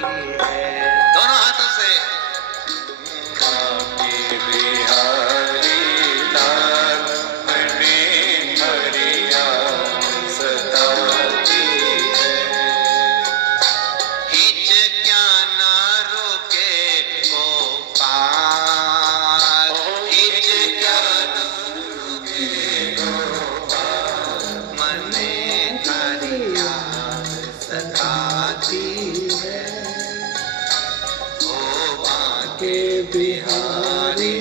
है। दोनों हाथों से बाके बिहारी लाल मने हरिया सताती है। हिच क्या ना रोके गोपाल, हिच क्या ना रोके गोपाल, मने हरिया सताती है। ओ बाके बिहारी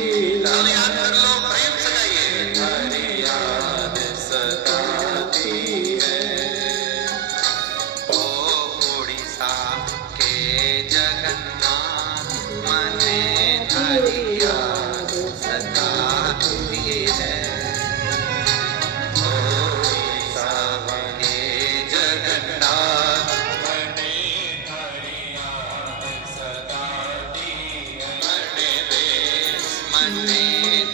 लाल, याद कर लो, प्रेम से गाइए। हरिया सताती है। ओ उड़ीसा के जगन्नाथ मने हरिया सताती है। ओ उड़ीसा के जगन्नाथ मने हरिया सताती है। मने देश मने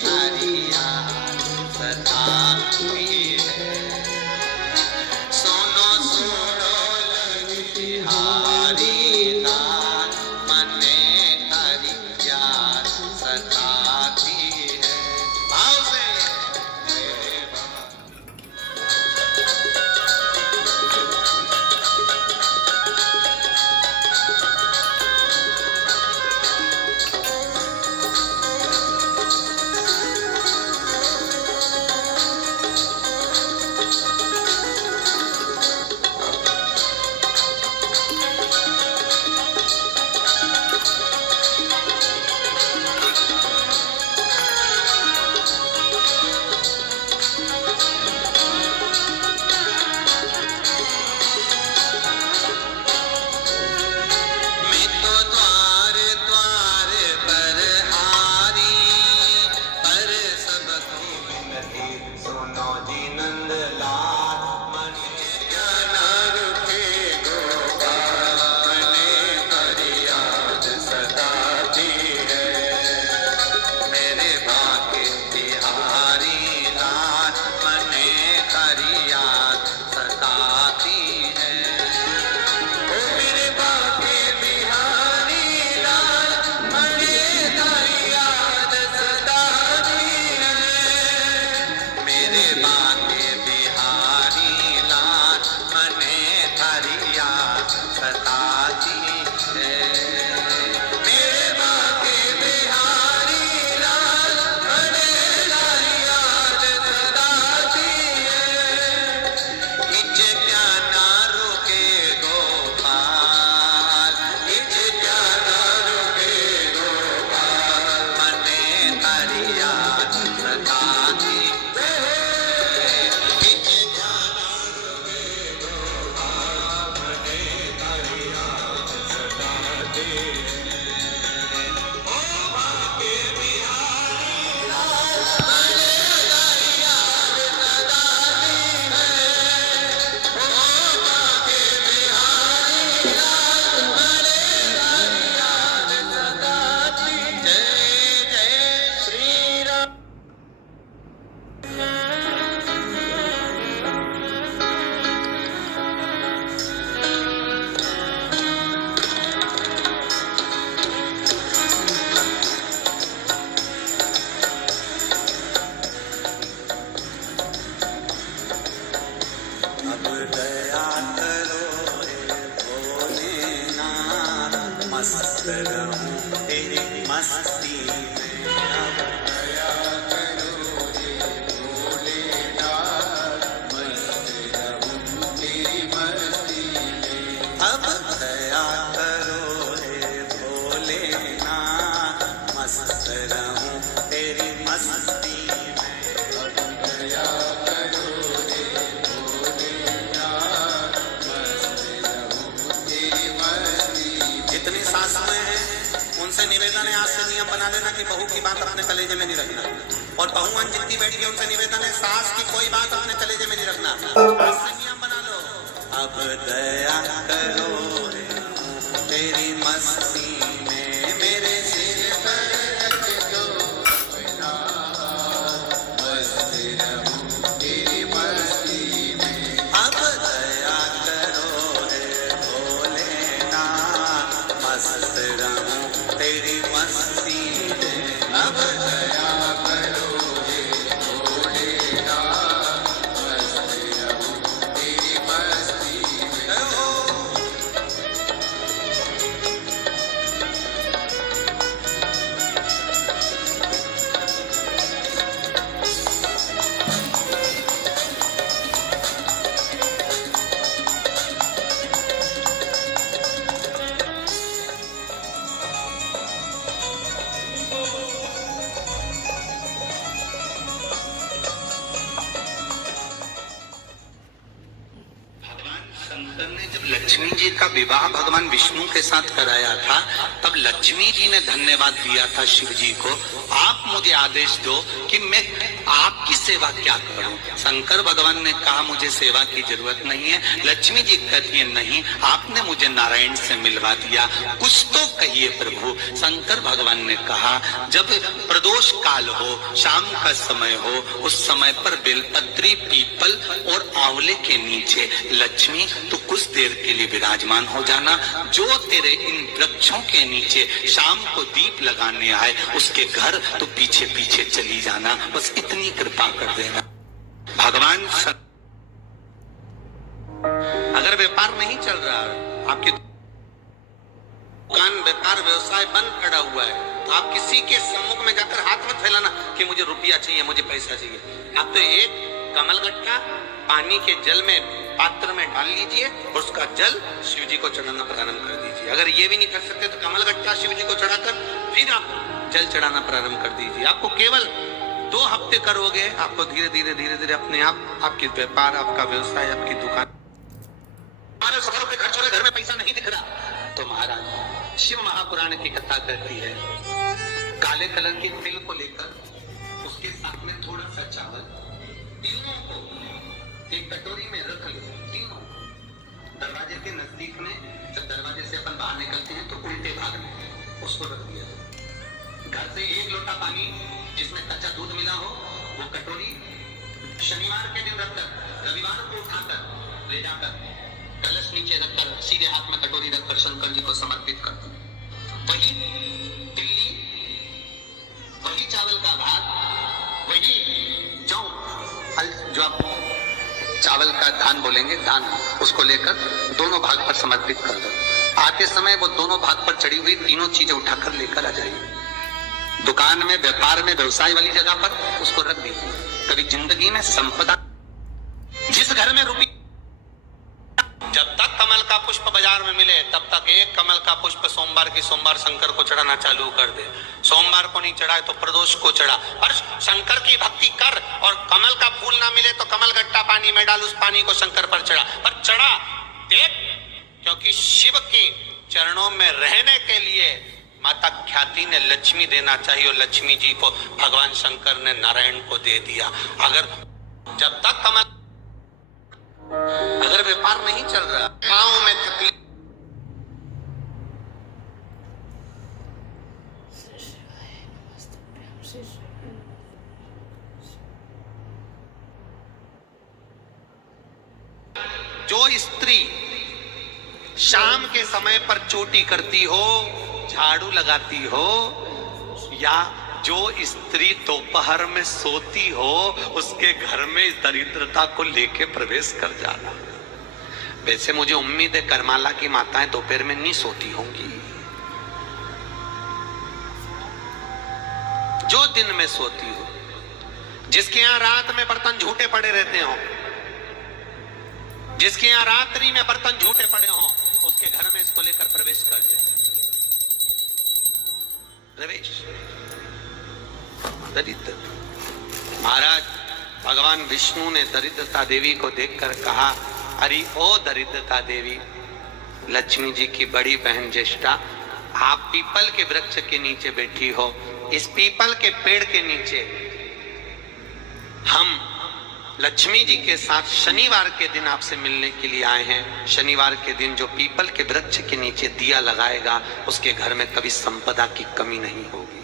हरिया सताती है। सुनो सुनो लगी बिहारी लाल मने हरिया सताती है। भाव से मैं तो द्वार द्वार पर हारी, पर सब को विनती सुनो जी नंदलाल। मने क्या ना रुके गोपाल, मने हरिया सताती है। मेरे बाके बिहारी लाल मने हरिया सताती है। ओ मेरे बाके बिहारी लाल मने हरिया सताती है। मेरे बाके बिहारी लाल मने हरिया सताती है। मेरे बाके बिहारी लाल मने हरिया सताती है। हिच क्या ना रोके गोपाल, हिच क्या ना रोके गोपाल, मने हरिया सताती है। हिच क्या ना रोके गोपाल, मने हरिया सताती है। ओ बाके बिहारी लाल मने हरिया सताती है। ओ बाके बिहारी लाल मने हरिया सताती। जय जय श्री राम। अब दया करो रे भोलेनाथ, मस्त रहूं तेरी मस्ती में। अब दया करो रे भोलेनाथ, मस्त रहूं तेरी मस्ती में। अब दया करो रे भोलेनाथ, मस्त रहूं तेरी मस्ती में। अब दया करो रे भोलेनाथ, मस्त रहूं तेरी मस्ती में। जितनी सासुएं हैं उनसे निवेदन है, आज से नियम बना लेना कि बहू की बात अपने कलेजे में नहीं रखना। और बहुअन जितनी बैठी है उनसे निवेदन है, सास की कोई बात अपने कलेजे में नहीं रखना। आज से नियम बना लो। अब दया करो रे तेरी मस्ती में, मेरे सिर पर रख दो अपना हाथ, मस्त रहूं तेरी मस्ती में। अब दया करो रे भोलेनाथ, शंकर ने जब लक्ष्मी जी का विवाह भगवान विष्णु के साथ कराया था, तब लक्ष्मी जी ने धन्यवाद दिया था शिव जी को, आप मुझे आदेश दो कि मैं आपकी सेवा क्या करूं। शंकर भगवान ने कहा मुझे सेवा की जरूरत नहीं है। लक्ष्मी जी कहती है नहीं, आपने मुझे नारायण से मिलवा दिया, कुछ तो कहिए प्रभु। शंकर भगवान ने कहा जब प्रदोष काल हो, शाम का समय हो, उस समय पर बेलपत्री, पीपल और आंवले के नीचे लक्ष्मी तो कुछ देर के लिए विराजमान हो जाना। जो तेरे इन वृक्षों के नीचे शाम को दीप लगाने आए उसके घर तो पीछे पीछे चली जाना, बस इतनी कृपा कर देना। भगवान अगर व्यापार नहीं चल रहा, आपकी दुकान व्यापार व्यवसाय बंद पड़ा हुआ है, तो आप किसी के सम्मुख में जाकर हाथ मत फैलाना कि मुझे रुपया चाहिए, मुझे पैसा चाहिए। आप तो एक कमलगट्टा पानी के जल में पात्र में डाल लीजिए और उसका जल शिव जी को चढ़ाना प्रारंभ कर दीजिए। अगर ये भी नहीं कर सकते तो कमलगट्टा शिव जी को चढ़ाकर फिर आप जल चढ़ाना प्रारंभ कर दीजिए। आपको केवल 2 हफ्ते करोगे, आपको धीरे धीरे अपने आप आपकी व्यापार, आपका व्यवसाय, आपकी दुकान, हमारे सफरों पे खर्च हो रहे, घर में पैसा नहीं दिख रहा। तो महाराज शिव महापुराण की कथा कहती है, काले कलर की तिल को लेकर उसके साथ में थोड़ा सा चावल, तीनों को एक कटोरी में रख लो। तीनों दरवाजे के नजदीक में, जब दरवाजे से अपन बाहर निकलते हैं तो उल्टे भाग में उसको रख दिया। घर से 1 लोटा पानी जिसमें कच्चा दूध मिला हो वो कटोरी शनिवार के दिन रखकर, रविवार को उठाकर ले जाकर कलश नीचे रखकर सीधे हाथ में कटोरी रखकर शंकर जी को समर्पित कर दो। वही तिल्ली, वही चावल का भात, वही जौ, जो आप चावल का धान बोलेंगे, धान, उसको लेकर दोनों भाग पर समर्पित कर दो। आते समय वो दोनों भाग पर चढ़ी हुई तीनों चीजें उठाकर लेकर आ जाइए। दुकान में, व्यापार में, व्यवसाय वाली जगह पर उसको रख दीजिए। कभी जिंदगी में संपदा, जिस घर में रुपये, जब तक कमल का पुष्प बाजार में मिले तब तक एक कमल का पुष्प सोमवार की सोमवार शंकर को चढ़ाना चालू कर दे। सोमवार को नहीं चढ़ाए तो प्रदोष को चढ़ा, पर शंकर की भक्ति कर। और कमल का फूल ना मिले तो कमल गट्टा पानी में डाल, उस पानी को शंकर पर चढ़ा, पर चढ़ा देख, क्योंकि शिव के चरणों में रहने के लिए माता ख्याति ने लक्ष्मी देना चाहिए, और लक्ष्मी जी को भगवान शंकर ने नारायण को दे दिया। अगर जब तक कमल, अगर व्यापार नहीं चल रहा, पांव में तकलीफ, जो स्त्री शाम के समय पर चोटी करती हो, झाड़ू लगाती हो, या जो स्त्री दोपहर में सोती हो, उसके घर में इस दरिद्रता को लेके प्रवेश कर जाना। वैसे मुझे उम्मीद है करमाला की माताएं दोपहर में नहीं सोती होंगी, जो दिन में सोती हो, जिसके यहाँ रात में बर्तन झूठे पड़े रहते हो, जिसके यहाँ रात्रि में बर्तन झूठे पड़े हो, उसके घर में इसको लेकर प्रवेश कर दे। प्रवेश दरिद्र। महाराज भगवान विष्णु ने दरिद्रता देवी को देखकर कहा, अरे ओ दरिद्रता देवी, लक्ष्मी जी की बड़ी बहन ज्येष्ठा, आप पीपल के वृक्ष के नीचे बैठी हो। इस पीपल के पेड़ के नीचे हम लक्ष्मी जी के साथ शनिवार के दिन आपसे मिलने के लिए आए हैं। शनिवार के दिन जो पीपल के वृक्ष के नीचे दिया लगाएगा, उसके घर में कभी संपदा की कमी नहीं होगी।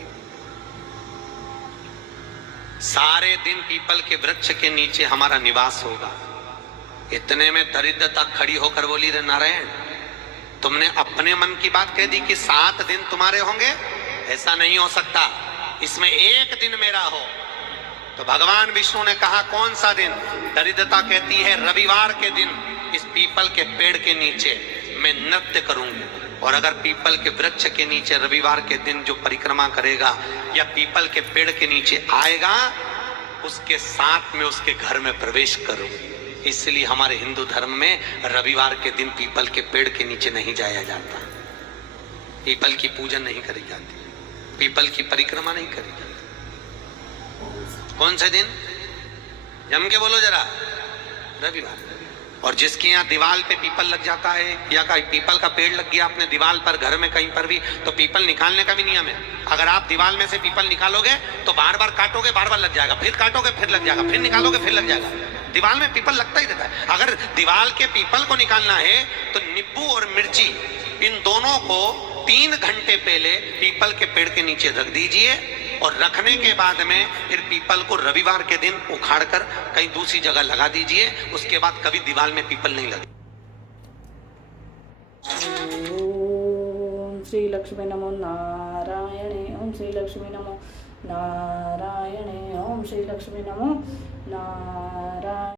सारे दिन पीपल के वृक्ष के नीचे हमारा निवास होगा। इतने में दरिद्रता खड़ी होकर बोली, रे नारायण, तुमने अपने मन की बात कह दी कि 7 दिन तुम्हारे होंगे, ऐसा नहीं हो सकता, इसमें एक दिन मेरा हो। तो भगवान विष्णु ने कहा, कौन सा दिन? दरिद्रता कहती है, रविवार के दिन इस पीपल के पेड़ के नीचे मैं नृत्य करूंगी, और अगर पीपल के वृक्ष के नीचे रविवार के दिन जो परिक्रमा करेगा या पीपल के पेड़ के नीचे आएगा, उसके साथ में उसके घर में प्रवेश करूंगी। इसलिए हमारे हिंदू धर्म में रविवार के दिन पीपल के पेड़ के नीचे नहीं जाया जाता, पीपल की पूजन नहीं करी जाती, पीपल की परिक्रमा नहीं करी जाती। कौन से दिन? जम के बोलो जरा। रविवार। और जिसके यहाँ दीवार पे पीपल लग जाता है या कहीं पीपल का पेड़ लग गया अपने दीवार पर, घर में कहीं पर भी, तो पीपल निकालने का भी नियम है। अगर आप दीवार में से पीपल निकालोगे तो बार बार काटोगे, बार बार लग जाएगा, फिर काटोगे फिर लग जाएगा, फिर निकालोगे फिर लग जाएगा। दीवार में पीपल लगता ही रहता है। अगर दीवार के पीपल को निकालना है तो नींबू और मिर्ची, इन दोनों को 3 घंटे पहले पीपल के पेड़ के नीचे रख दीजिए और रखने के बाद में फिर पीपल को रविवार के दिन उखाड़ कर कहीं दूसरी जगह लगा दीजिए। उसके बाद कभी दीवार में पीपल नहीं लगे। ओम श्री लक्ष्मी नमो नारायणे। ओम श्री लक्ष्मी नमो नारायणे। ओम श्री लक्ष्मी नमो नारायण।